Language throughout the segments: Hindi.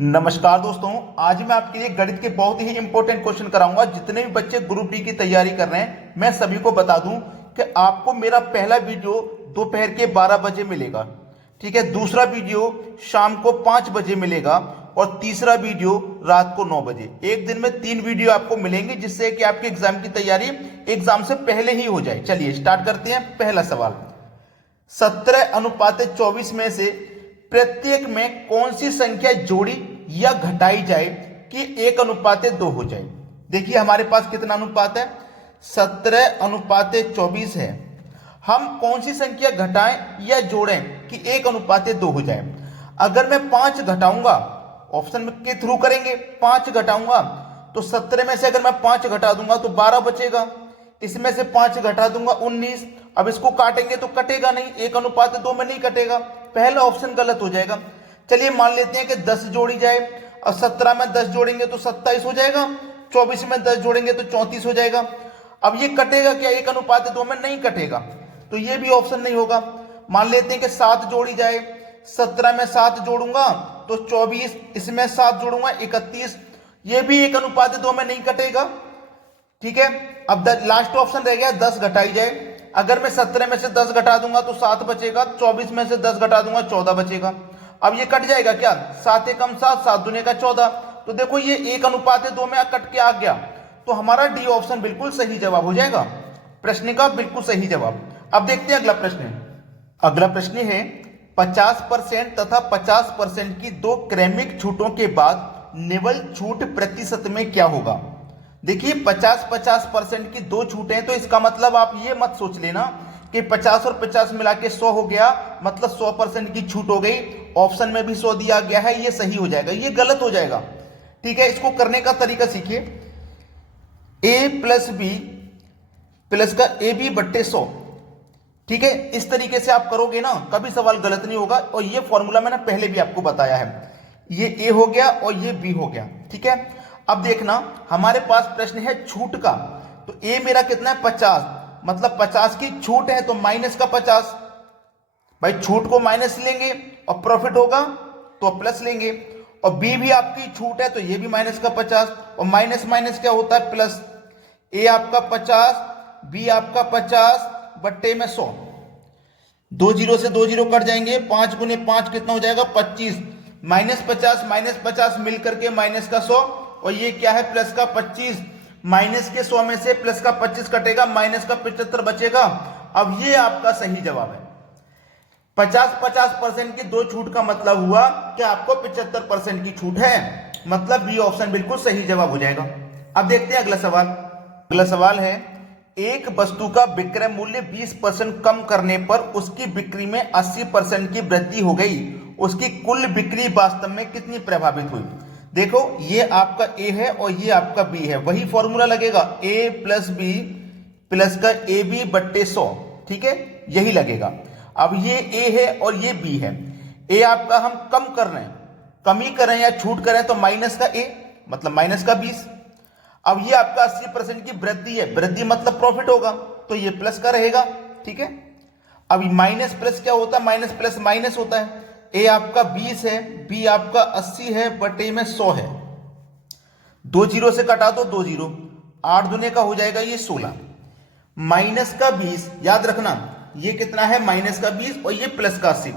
नमस्कार दोस्तों, आज मैं आपके लिए गणित के बहुत ही इंपॉर्टेंट क्वेश्चन कराऊंगा। जितने भी बच्चे ग्रुप डी की तैयारी कर रहे हैं, मैं सभी को बता दूं कि आपको मेरा पहला वीडियो दोपहर के 12 बजे मिलेगा। ठीक है, दूसरा वीडियो शाम को 5 बजे मिलेगा और तीसरा वीडियो रात को 9 बजे। एक दिन में 3 वीडियो आपको मिलेंगे, जिससे कि आपके एग्जाम की तैयारी एग्जाम से पहले ही हो जाए। चलिए स्टार्ट करते हैं। पहला सवाल, 17:24 में से प्रत्येक में कौन सी संख्या जोड़ी या घटाई जाए कि 1:2 हो जाए। देखिए हमारे पास कितना अनुपात है, 17:24 है। हम कौन सी संख्या घटाएं या जोड़ें कि 1:2 हो जाए। अगर मैं 5 घटाऊंगा, ऑप्शन में के थ्रू करेंगे, 5 घटाऊंगा तो 17 में से अगर मैं 5 घटा दूंगा तो 12 बचेगा। इसमें से 5 घटा दूंगा 19। अब इसको काटेंगे तो कटेगा नहीं, 1:2 में नहीं कटेगा, पहला ऑप्शन गलत हो जाएगा। चलिए मान लेते हैं कि 10 जोड़ी जाए और 17 में 10 जोड़ेंगे तो 27 हो जाएगा, 24 में 10 जोड़ेंगे तो 34 हो जाएगा। अब ये कटेगा क्या? 1:2 में नहीं कटेगा, तो ये भी ऑप्शन नहीं होगा। मान लेते हैं कि 7 जोड़ी जाए, 17 में 7 जोड़ूंगा तो 24, इसमें 7 जोड़ूंगा 31, ये भी 1:2 में नहीं कटेगा। ठीक है, अब लास्ट ऑप्शन रह गया 10 घटाई जाए। अगर मैं 17 में से 10 घटा दूंगा तो 7 बचेगा, 24 में से 10 घटा दूंगा 14 बचेगा। अब ये कट जाएगा क्या? 7 एकम 7, 7 दूने का 14। तो देखो ये 1:2 में कट के आ गया, तो हमारा डी ऑप्शन बिल्कुल सही जवाब हो जाएगा, प्रश्न का बिल्कुल सही जवाब। अब देखते हैं अगला प्रश्न। अगला प्रश्न है 50% तथा 50% की दो क्रमिक छूटों के बाद निवल छूट प्रतिशत में क्या होगा। देखिए 50-50% की दो छूटें, तो इसका मतलब आप ये मत सोच लेना कि 50 और 50 मिला के 100 हो गया, मतलब 100% की छूट हो गई। ऑप्शन में भी 100 दिया गया है, ये सही हो जाएगा, ये गलत हो जाएगा। ठीक है, इसको करने का तरीका सीखिए। a प्लस बी प्लस का ab/100। ठीक है, इस तरीके से आप करोगे ना, कभी सवाल गलत नहीं होगा। और ये फॉर्मूला मैंने पहले भी आपको बताया है। ये a हो गया और ये b हो गया। ठीक है, अब देखना हमारे पास प्रश्न है छूट का, तो a मेरा कितना है 50, मतलब 50 की छूट है तो माइनस का 50। भाई छूट को माइनस लेंगे और प्रॉफिट होगा तो प्लस लेंगे। और बी भी आपकी छूट है तो ये भी माइनस का 50, और माइनस माइनस क्या होता है प्लस। ए आपका 50, बी आपका 50/100। 2 जीरो से 2 जीरो कट जाएंगे, 5 गुने 5 कितना हो जाएगा 25, -50 मिल करके माइनस का 100, और ये क्या है प्लस का 25। माइनस के 100 में से प्लस का 25 कटेगा, माइनस का 75 बचेगा। अब ये आपका सही जवाब है। 50-50% की दो छूट का मतलब हुआ कि आपको 75% की छूट है, मतलब बी ऑप्शन बिल्कुल सही जवाब हो जाएगा। अब देखते हैं अगला सवाल। अगला सवाल है, एक वस्तु का विक्रय मूल्य 20% कम करने पर उसकी बिक्री में 80% की वृद्धि हो गई, उसकी कुल बिक्री वास्तव में कितनी प्रभावित हुई। देखो ये आपका ए है और ये आपका बी है, वही फॉर्मूला लगेगा, ए प्लस बी प्लस का ab/100। ठीक है, यही लगेगा। अब ये ए है और ये बी है। ए आपका हम कम कर रहे हैं, कमी कर रहे हैं या छूट कर रहे हैं, तो माइनस का ए मतलब माइनस का 20। अब ये आपका 80% की वृद्धि है, वृद्धि मतलब प्रॉफिट होगा, तो ये प्लस का रहेगा। ठीक है, अब माइनस प्लस क्या होता है, माइनस प्लस माइनस होता है। ए आपका 20 है, बी आपका 80 है, बट ए में 100 है। 2 जीरो से कटा दो 2 जीरो, 8 दुने का हो जाएगा ये 16। माइनस का 20 याद रखना, ये कितना है माइनस का 20 और ये प्लस का 80।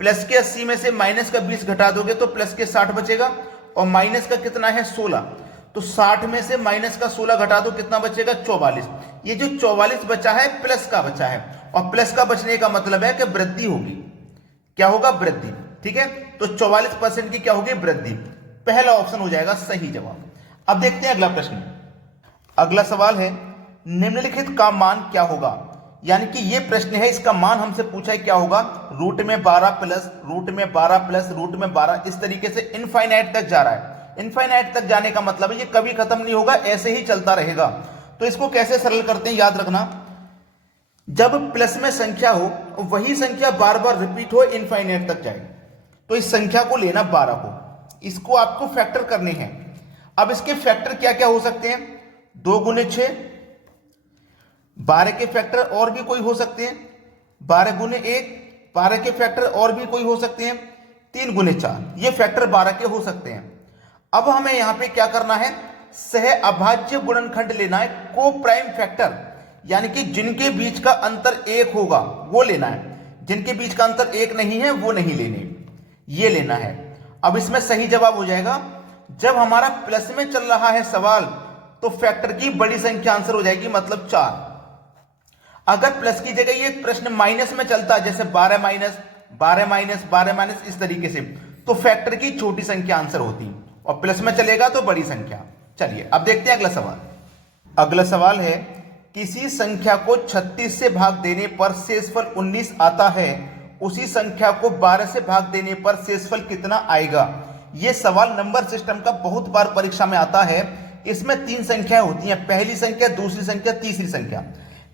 प्लस के 80 में से माइनस का 20 घटा दोगे तो प्लस के 60 बचेगा, और माइनस का कितना है 16, तो 60 में से माइनस का 16 घटा दो, कितना बचेगा 44। ये जो 44 बचा है प्लस का बचा है, और प्लस का बचने का मतलब है कि वृद्धि होगी। क्या होगा? वृद्धि। ठीक है, तो 44% की क्या होगी? वृद्धि। पहला ऑप्शन हो जाएगा सही जवाब। अब देखते हैं अगला प्रश्न। अगला सवाल है, निम्नलिखित का मान क्या होगा। यानी कि ये प्रश्न है, इसका मान हमसे पूछा है क्या होगा। रूट में 12 प्लस रूट में 12 प्लस रूट में 12, इस तरीके से इनफाइनाइट तक जा रहा है। इनफाइनाइट तक जाने का मतलब है ये कभी खत्म नहीं होगा, ऐसे ही चलता रहेगा। तो इसको कैसे सरल करते हैं, याद रखना, जब प्लस में संख्या हो वही संख्या बार बार रिपीट हो, इनफाइनाइट तक जाए, तो इस संख्या को लेना 12 को, इसको आपको फैक्टर करने हैं। अब इसके फैक्टर क्या क्या हो सकते हैं, 2 गुने 6, 12 के फैक्टर और भी कोई हो सकते हैं, 12 गुने 1, 12 के फैक्टर और भी कोई हो सकते हैं, 3 गुने 4, ये फैक्टर 12 के हो सकते हैं। अब हमें यहां पे क्या करना है, सह अभाज्य गुणनखंड लेना है, को प्राइम फैक्टर, यानी कि जिनके बीच का अंतर 1 होगा वो लेना है, जिनके बीच का अंतर 1 नहीं है वो नहीं लेने, ये लेना है। अब इसमें सही जवाब हो जाएगा, जब हमारा प्लस में चल रहा है सवाल तो फैक्टर की बड़ी संख्या आंसर हो जाएगी, मतलब 4। अगर प्लस की जगह ये प्रश्न माइनस में चलता, जैसे 12 माइनस 12 माइनस 12 माइनस, इस तरीके से, तो फैक्टर की छोटी संख्या आंसर होती, और प्लस में चलेगा तो बड़ी संख्या। चलिए अब देखते हैं अगला सवाल। अगला सवाल है, किसी संख्या को 36 से भाग देने पर शेषफल 19 आता है, उसी संख्या को 12 से भाग देने पर शेषफल कितना आएगा। यह सवाल नंबर सिस्टम का बहुत बार परीक्षा में आता है। इसमें 3 संख्याएं होती हैं, पहली संख्या, दूसरी संख्या, तीसरी संख्या।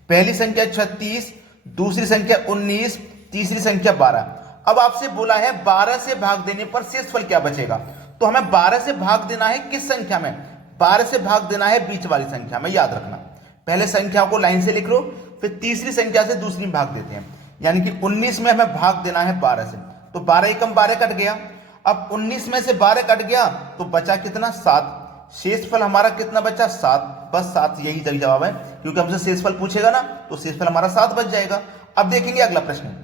पहली संख्या 36, दूसरी संख्या 19, तीसरी संख्या 12। अब आपसे बोला है 12 से भाग देने पर शेषफल क्या बचेगा, तो हमें 12 से भाग देना है किस संख्या में, 12 से भाग देना है बीच वाली संख्या में, याद रखना। पहले संख्या को लाइन से लिख लो, फिर तीसरी संख्या से दूसरी में भाग देते हैं, यानी कि 19 में हमें भाग देना है 12 से, तो 12 एकम 12 कट गया। अब 19 में से 12 कट गया तो बचा कितना, 7। शेषफल हमारा कितना बचा, 7, बस 7, यही सही जवाब है, क्योंकि हमसे शेषफल पूछेगा ना, तो शेषफल हमारा 7 बच जाएगा। अब देखेंगे अगला प्रश्न।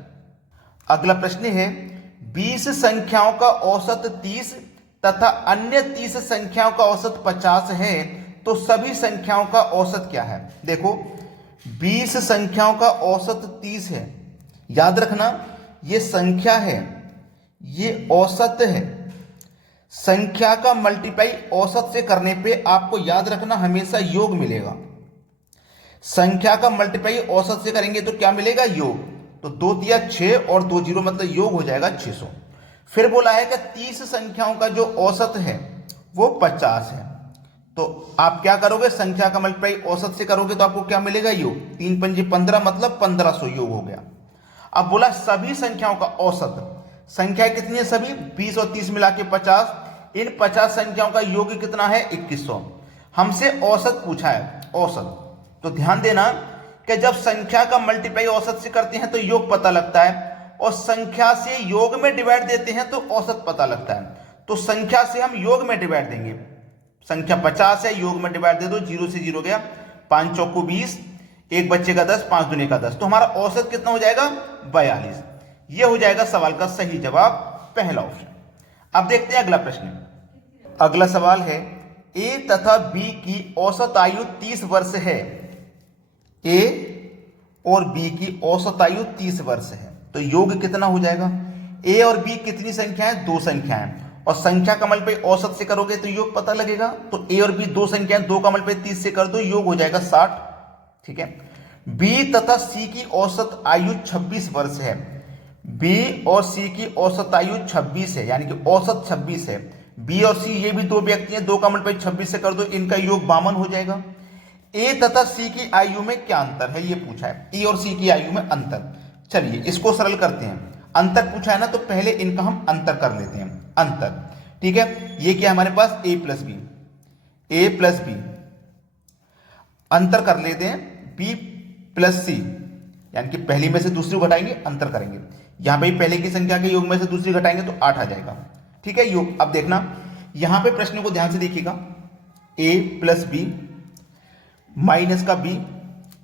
अगला प्रश्न है, 20 संख्याओं का औसत 30 तथा अन्य 30 संख्याओं का औसत 50 है, तो सभी संख्याओं का औसत क्या है। देखो 20 संख्याओं का औसत 30 है, याद रखना ये संख्या है, ये औसत है। संख्या का मल्टीप्लाई औसत से करने पे आपको याद रखना हमेशा योग मिलेगा। संख्या का मल्टीप्लाई औसत से करेंगे तो क्या मिलेगा, योग। तो 2 तिया 6 और 2 जीरो मतलब योग हो जाएगा 600। फिर बोला है कि 30 संख्याओं का जो औसत है वो 50 है, तो आप क्या करोगे, संख्या का मल्टीप्लाई औसत से करोगे तो आपको क्या मिलेगा, योग। 3 पंजे 15 मतलब 1500 योग हो गया। अब बोला सभी संख्याओं का औसत, संख्या कितनी है सभी, 20 और 30 मिला के 50। इन 50 संख्याओं का योग कितना है, 2100। हमसे औसत पूछा है, औसत। तो ध्यान देना कि जब संख्या का मल्टीप्लाई औसत से करते हैं तो योग पता लगता है, और संख्या से योग में डिवाइड देते हैं तो औसत पता लगता है। तो संख्या से हम योग में डिवाइड देंगे, संख्या 50 है, योग में डिवाइड दे दो, 0 से 0 गया, 5 चौको 20, एक बच्चे का 10, 5 दूने का 10, तो हमारा औसत कितना हो जाएगा, 42। यह हो जाएगा सवाल का सही जवाब, पहला ऑप्शन। अब देखते हैं अगला प्रश्न। अगला सवाल है, ए तथा बी की औसत आयु 30 वर्ष है। ए और बी की औसत आयु 30 वर्ष है, तो योग कितना हो जाएगा। ए और बी कितनी संख्याएं, 2 संख्याएं, और संख्या का मल्टीप्लाई औसत से करोगे तो योग पता लगेगा। तो ए और बी 2 संख्याएं, 2 का मल्टीप्लाई 30 से कर दो, योग हो जाएगा 60। ठीक है। बी तथा सी की औसत आयु 26 वर्ष है। बी और सी की औसत आयु 26 है, यानी कि औसत 26 है। बी और सी ये भी 2 व्यक्ति हैं, 2 का मल्टीप्लाई 26 से कर दो, इनका योग 52 हो जाएगा। ए तथा सी की आयु में क्या अंतर है, ये पूछा है, ए और सी की आयु में अंतर। चलिए इसको सरल करते हैं, अंतर पूछा है ना तो पहले इनका हम अंतर कर लेते हैं, अंतर। ठीक है, ये क्या हमारे पास ए प्लस बी, ए प्लस बी, अंतर कर लेते हैं बी प्लस सी, यानी कि पहली में से दूसरी घटाएंगे, अंतर करेंगे। यहां पे पहले की संख्या के योग में से दूसरी घटाएंगे तो 8 आ जाएगा। ठीक है, योग। अब देखना यहां पे प्रश्न को ध्यान से देखिएगा, ए प्लस बी माइनस का बी,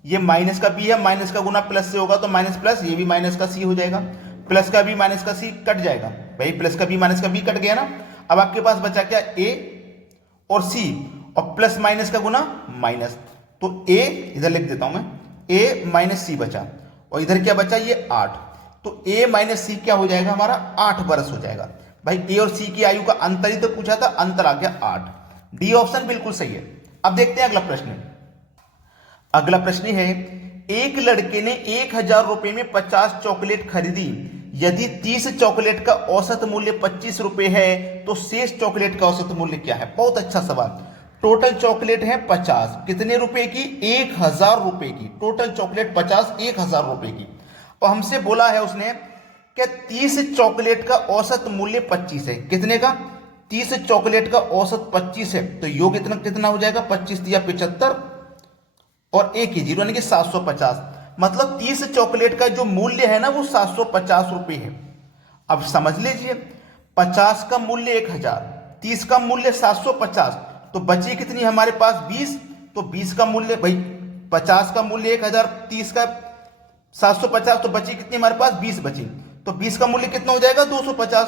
ये माइनस का बी है, माइनस का गुना प्लस से होगा तो माइनस प्लस, ये भी माइनस का सी हो जाएगा, प्लस का बी माइनस का सी कट जाएगा, भाई प्लस का बी माइनस का बी कट गया ना। अब आपके पास बचा क्या, ए और सी, और प्लस माइनस का गुना माइनस, तो ए इधर लिख देता हूं मैं, ए माइनस सी बचा, और इधर क्या बचा, ये 8, तो ए माइनस सी क्या हो जाएगा हमारा, 8 वर्ष हो जाएगा। भाई ए और सी की आयु का अंतर ही तो पूछा था, अंतर आ गया 8। डी ऑप्शन बिल्कुल सही है। अब देखते हैं अगला प्रश्न। अगला प्रश्न है, एक लड़के ने 1000 रुपए में 50 चॉकलेट खरीदी, यदि 30 चॉकलेट का औसत मूल्य 25 रुपए है तो शेष चॉकलेट का औसत मूल्य क्या है। बहुत अच्छा सवाल। टोटल चॉकलेट है 50, कितने रुपए की, 1000 रुपए की, टोटल चॉकलेट 50, 1000 रुपए की, और हमसे बोला है उसने कि 30 चॉकलेट का औसत मूल्य 25 है। कितने का, 30 चॉकलेट का औसत 25 है, तो योग इतना कितना हो जाएगा, 25 या 75 और एक ही जीरो, यानी कि 750। मतलब 30 चॉकलेट का जो मूल्य है ना वो 750 रुपए है। अब समझ लीजिए 50 का मूल्य 1000, 30 का मूल्य 750, तो बची कितनी हमारे पास 20। तो 20 का मूल्य भाई 50 का मूल्य 1000, 30 का 750, तो बची कितनी हमारे पास 20 बची। तो 20 का मूल्य कितना हो जाएगा 250।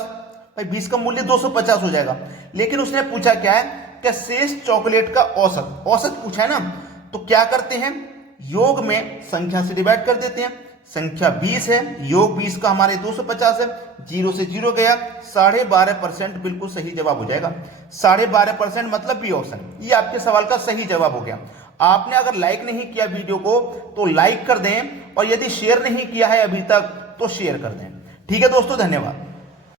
भाई 20 का मूल्य 250 हो जाएगा। लेकिन उसने पूछा क्या है, क्या शेष चॉकलेट का औसत, औसत पूछा है ना, तो क्या करते हैं, योग में संख्या से डिवाइड कर देते हैं। संख्या 20 है, योग 20 का हमारे 250 है, 0 से 0 गया, 12.5% बिल्कुल सही जवाब हो जाएगा। 12.5% मतलब बी ऑप्शन, ये आपके सवाल का सही जवाब हो गया। आपने अगर लाइक नहीं किया वीडियो को तो लाइक कर दें, और यदि शेयर नहीं किया है अभी तक तो शेयर कर दें। ठीक है दोस्तों, धन्यवाद।